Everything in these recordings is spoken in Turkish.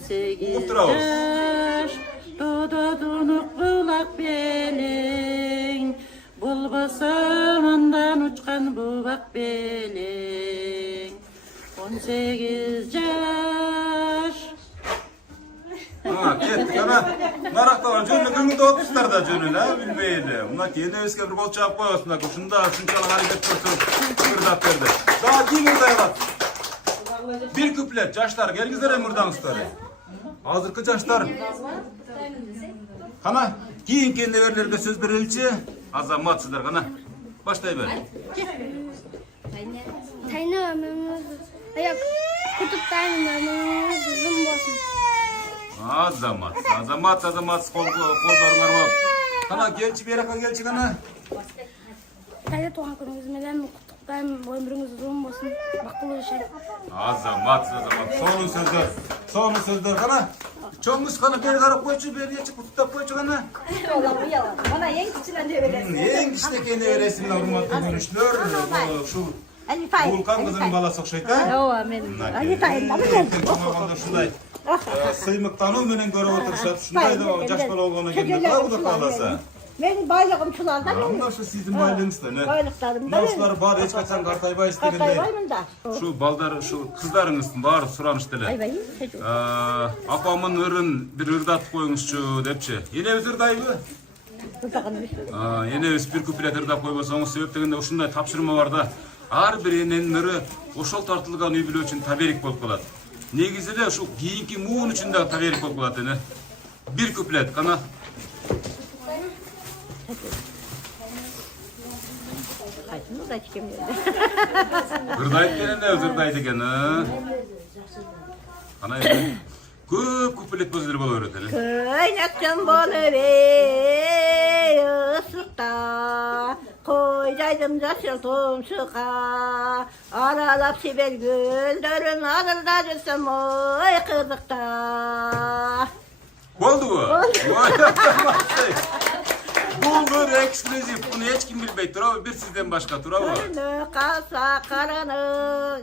18 yaş Doda donuk kulak belin Bulbasamandan uçkan bubak belin 18 yaş Ket, yana narakta var. Jönlü kыңгылда отпустар да жөнүн, билбейли. Мына кенебизге бир кол чаап коесуңдар. Ушунда ушунчалык аракет көрсөң, ырдап берди. Дагы кийин ырдай алат. Bir küplet, жаштар, келиңиздер эми ырдаңыздар. Азыркы жаштар. Кана, кийин кенеберлерге сөз береличи. Азаматсыздар, кана. Баштай бер. Tayna ömrümüz, yok, kutuptayım ömrümüz uzun olsun. Азамат, колдоруңар бар. Кана, келчи беракка келчи кана. Tayna tuğan günümüz melen kutuptayım ömrümüz uzun olsun. Bakılı yaşayın. Азамат. Сонун сөздөр кана. Чоңуз кана бери карап койчу, бери ечи куттап койчу кана. Mana en küçüğünden de veresin. Эң кичинекейине бересиң, урматтуу көрүшүлөр. Ушул Вулкан кызынын баласы окшойт, а? Ооба, мен Алитайым Ушундай сыймыктануу менен көрүп отурушат. Ушундай да жаш бала болгондон кийин Кудай кааласа. Benim baylığım çularda Мына ушу сиздин байлыгыңыз да, не? Байлыктарım da Мына ушулар баары эч качан картайбайбыз дегендей. Kартaybayım da. Ушул балдар, ушул кыздарыңыздын баары суранышты эле. Aybayım. Апамын ырын бир ырдатып коюңузчу депчи. Энебиз ырдайбы? Энебиз бир куплет ырдап койбосоңуз, себеп дегенде ушундай тапшырма бар да. Ар бир эненин ыры ошол тартылган үй бүлө үчүн таберик болуп калат. Негизи эле ушул кийинки муун үчүн да таберик болуп калат эне. Бир куплет, кана. Kaçını da çıkayım dedi. Ырдайт экен, ырдайт экен, Кана эми көп куплет көздөр боло берет эле. Köynekten bolu ıslıkta Koydaydım yaşıl tumşuğa Aralap sibel güllerin adırda düşsem oy kızıkta Болдубу? Бул бир эксклюзив, буну эч ким билбейт турабы, бир сизден башка турабы? Önü kalsa karanın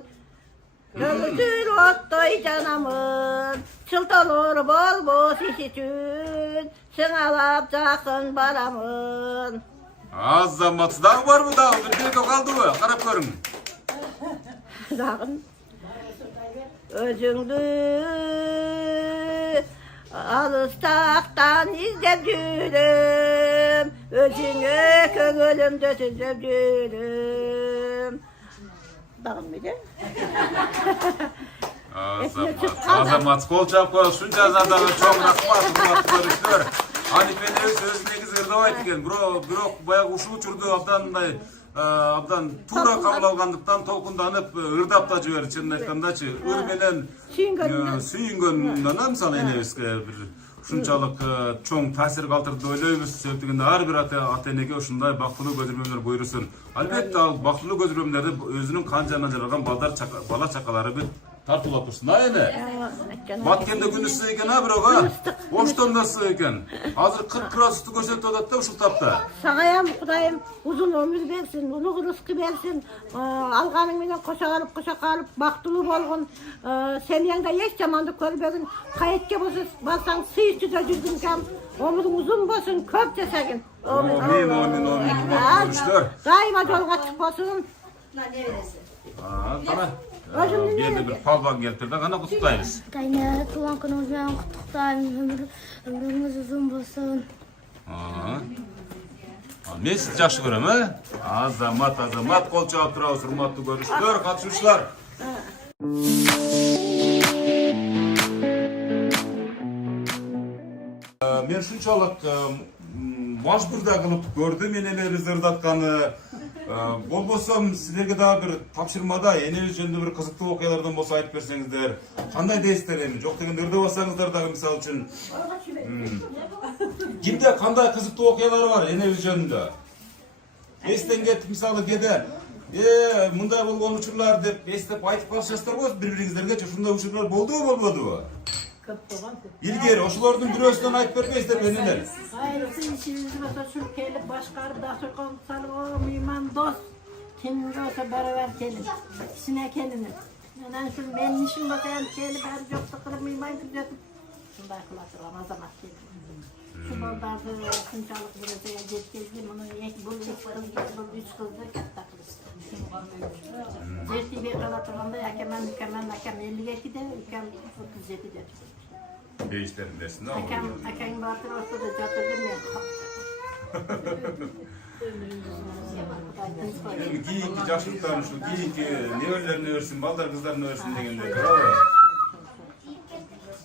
Gömütür ottoy canamın Çıltan olur bol bol işitün Sınalap jakın baramın Азамат, дагы барбы дагы? Бир билекке калдыбы? Карап көрүң. Dağın özüngdü alıstaktan izlep yürüm Özüngü köngülümde süzüp yürüm Dağın bir de Азамат, кол чаап коюп, ушунча азадагы чоң рахмат, урматтуу көрүшүлөр. Анипенебиз өзү негизи ырдабайт экен, бирок баягы ушул учурду абдан туура кабыл алгандыктан толкунданып ырдап да жиберди, чынын айткандачы. Ыр менен сүйүнгөндөн мисалы энебизге бир ушунчалык чоң таасир калтырды деп ойлойбуз. Себеп дегенде ар бир ата энеге ушундай бактылуу көзүрмөлөр буйрусун. Албетте ал бактылуу көзүрмөлөрдү өзүнүн кан жанынан жаралган бала чакалары бир тартуулап турsun. Эне. Баткенде күн ысык экен, бирок оштон да ысык экен. Азыр 40 градусту көрсөтүп атат да ушул тапта. Sağayam Kudayım uzun ömür versin, ulu rızkı versin. Alganın menen koşa kalıp baktılı bolgun. Sen yanında hiç zamandı körbeğin. Kayıtça basan sıyı süze жүргүнкем. Omuzun uzun bolsun, köp cesekin. Amin. Daima yolga çıkmasın. Kana. Bir yerde bir palvan gelip de kana kutlayız. Tayna tuğan günümüz melen kutuptayım ömrümüz uzun olsun. Men sizni yaxshi ko'raman. Azamat qo'l chop turasiz, hurmatli ko'rishlar, qatnashuvchilar. Men shunchalik majburda qilib ko'rdim eneleriz ырдатканы. Болбосом силерге дагы бир тапшырмада энеңиз жөнүндө бир кызыктуу окуялардан болсо айтып берсеңиздер. Кандай дейсиздер эми? Жок дегенде ырдабасаңыздар дагы мисалы үчүн. Кимде кандай кызыктуу окуялар бар энеңиз жөнүндө? Эстен кетип мисалы кээде мындай болгон учурлар деп эстеп айтып калышасыздар го бири-бириңиздерге. Ушундай учурлар болдубу, болбодубу? İlgari, oşulardan birisinden ayıp vermeyiz de benimler. Hayır, siz işinizi basın kelip başkarı da sokaklar o müman dost. Kim olsa beraber gelin. İkisine kelin. Yani şu benim işim bakayım şeyli ben yoksa kırmayayım düzeltip. Şundan kılatırlar azamat geldi. Şu baldardı kınçalık buraya getirdim onu bu üç kızdı katta kılıçtı. Zeytin bir kılatırında yakemen mükemmel 52'de ülkem 37'de. Değişlerindesin de Akan batır ortada jatırdım ya. Giyinki yaşlıklarını şu giyinki neverlerini örsün, baldar kızlarını örsün degenler.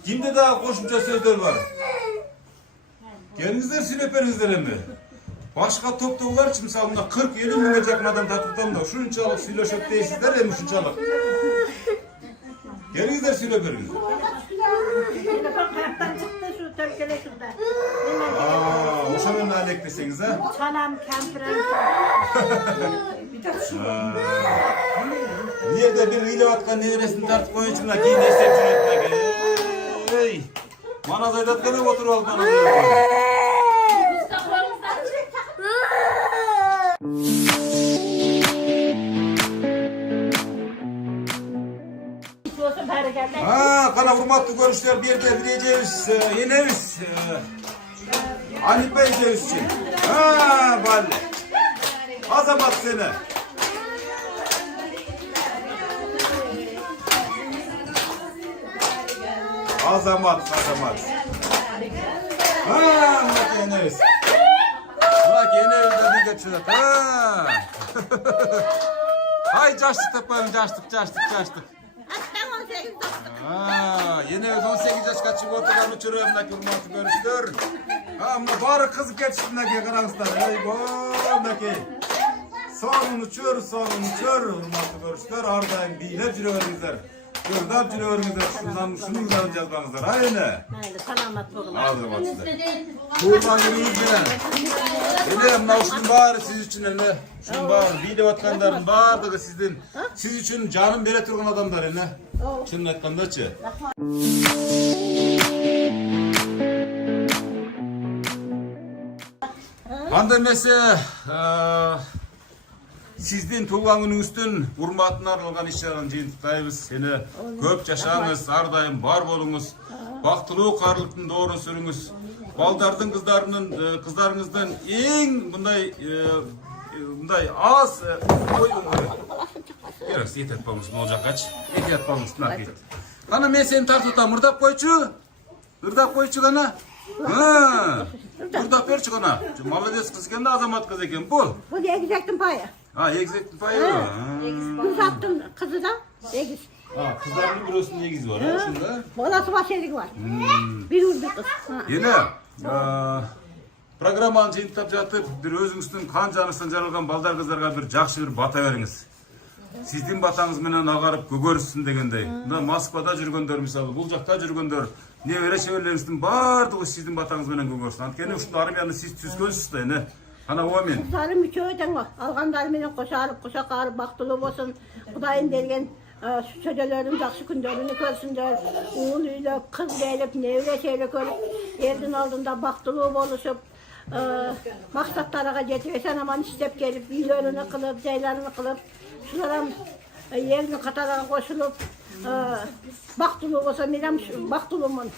Kimde daha koşunca sözler var? Kendinizler süleperinizler mi? Başka toptavular için salında 40-50 bin verecek adam tatlıktan da şunçalık süleşöp değilsizler mi şunçalık? Kendinizler süleperiniz. Telefon kayıptan çıktı şu Türkiye'de şurada. O zaman ne alek deseniz ha? Çanam, kempiren. Nerede bir hile atkan nevresini tartıp koyun içine giyin esek cüretmek. Hey! Manazayda tkene otur ol bana. Kana hurmatlı görüşler bir yerde bileceğiz. Yenemiz. Halip Bey için. Valle. Azamat seni. Azamat. Bak yeneriz. Bak yeneriz de bir geçiyor. Hay caştık tepem, caştık. Yeneriz 18 yaş kaçıp oturan uçuruyorumdaki hurmatı görüştür. Ama bari kız geçişindeki karanlıklar. Ey boğdaki. Sonun uçur, hurmatı görüştür. Ardayım bile cürüyoruzlar. Gördap cürüyoruzlar. Şunu güzel yazmanızlar. Aynı. Haydi selamet olun. Azamat size. Kurban gününüzde. Öyle navşunun bari siz için öyle. Şunun bari video atkanların bardığı sizden. Siz için canım bere turgun adamlar öyle. Şunun atkanda çı. Anda mesela sizden tuğan günüңүздүн урматына арналган иш-чараны жыйынтыктайбыз. Seni köp жашаңыз, ар дайым бар болуңуз. Бактылуу карлыктын доорун сүрүңүз. Балдардын кыздарыңыздан эң мындай аз Керек, етет болуңуз могул жаккачы. Етет болуңуз мына. Кана мен сени тартып атам, ырдап койчу. Кана. Ырдап берчи кана. Молодец кыз экен да, азамат кыз экен бул. Bu egizektin payı. Egizektin payı. Kız attın kızı da egiz. Kızlarının burasında egiz var ha şunda. Bolası başarılı var. Bir uz bir kız. Yine programmanı жыйынтап жатып, bir өзүңүздүн кан жанысынан жаралган балдар кыздарга bir жакшы bir бата бериңиз. Сиздин батаңыз менен агарып көгөрүшсүн дегендей. Мына Москвада жүргөндөр, мисалы, бул жакта жүргөндөр, небере чеберлерибиздин баардыгы сиздин батаңыз менен көгөрсүн. Анткени ушул армияны сиз түзгөнсүз да, эне. Ana o men. Kızlarım üçöğüden o. Alganlar beni koşarıp koşakarıp baktılı olsun. Kudayın dergen şu çocuğların jakşı günlerini görsünler. Oğul ile kız gelip nevre şeyle görüp yerden aldığında baktılı oluşup maksatlara getirsen aman istep gelip ilerini kılıp, ceylerini kılıp şunlara yerini katalara koşulup baktılı olsa benim baktılımın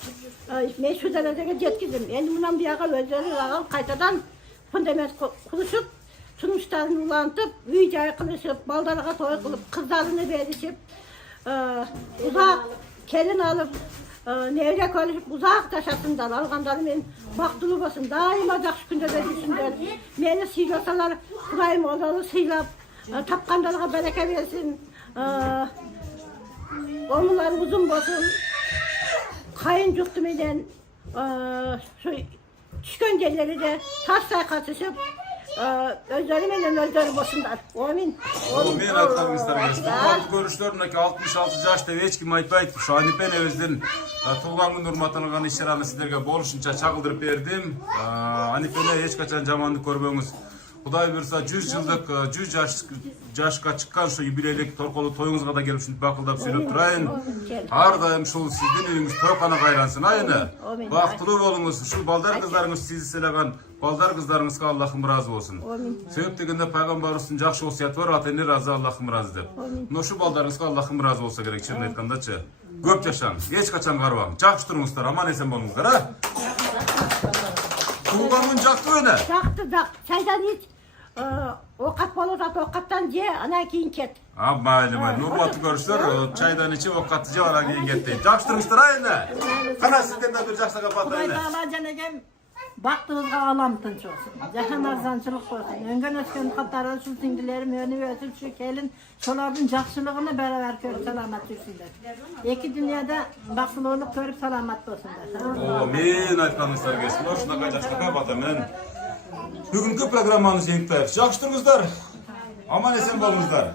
ben şu dereceye getirdim. Yani bundan bir yağa özleri alıp kaytadan fundament kılışıp, sunuşlarını ulantıp, üyeceği kılışıp, baldarığa toy kılıp, kızlarını verişip, uzak kelin alıp, nevre kölüşüp, uzak taşasından alganları men baktılı basın, daima jakşı günde verişsinler. Meni sıylasalar, Kurayım oğlanı sıylap, tapkanlarına bereke versin, omurlar uzun basın, kayıncıktı meden, şu işkenceleri de taşla katışıp özleri menen özleri boşunlar. Amin. Men atkanыңыздар келсин. Көрүштөрүнөн 66 жашта эч ким айтпайт. Ушу Анипен эбиздин туулган күн урматына алган иш-чараны сиздерге болушунча чагылдырып бердим. Анипене эч качан жамандык көрбөңүз. Кудай буйрса 100 жылдык 100 жашка чыккан ушу юбилейлик торколуу тоюңузга да келип ушинтип бакылдап сүйлөп турайын. Ар дайым ушул сиздин үйүңүз тойкана кайлансын айыны. Бактылуу болуңуз. Ушул балдар кыздарыңыз сизди сыйлаган Balдар kızlarınızga Allah'ım razı olsun. Sebep degende Peygamberimizin jakşı wasiyati var, ata-ene razı, Allah'ım razı dep. Noşu baldarınızga Allah'ım razı olsa gerek, şunu aytkandaçı. Köp yaşaң, hiç kaçan garbaň. Jakşı durmuşlar, aman esen bolуңуздар, ha? Tuğganın jaktı öne. Jaktı, çaydan iç. Okat bolot, okattan je, ana keyin ket. Ha, mayli. Nurbatı görüşler, çaydan içi okatı je, ana keyin ketdi. Jakşı durmuşlar, ha ene? Kana sizden de bir jaksaga batar ene. Kudayda janagem baktığınızda alam tınç olsun. Jahan arzançılık olsun. Öngön ötken katara şu singilerim önü ötüp şu kelin şolardın jakşılığını beraber körüp salamat жүрсүңдер. Eki dünyada baktılığılık körüp salamat olsunlar. Amin aytkanыңыздар келсин. Ошундой жакшылыкка бата менен бүгүнкү программаны жеңиптайбыз. Жакшы туруңуздар. Аман эсен болуңуздар.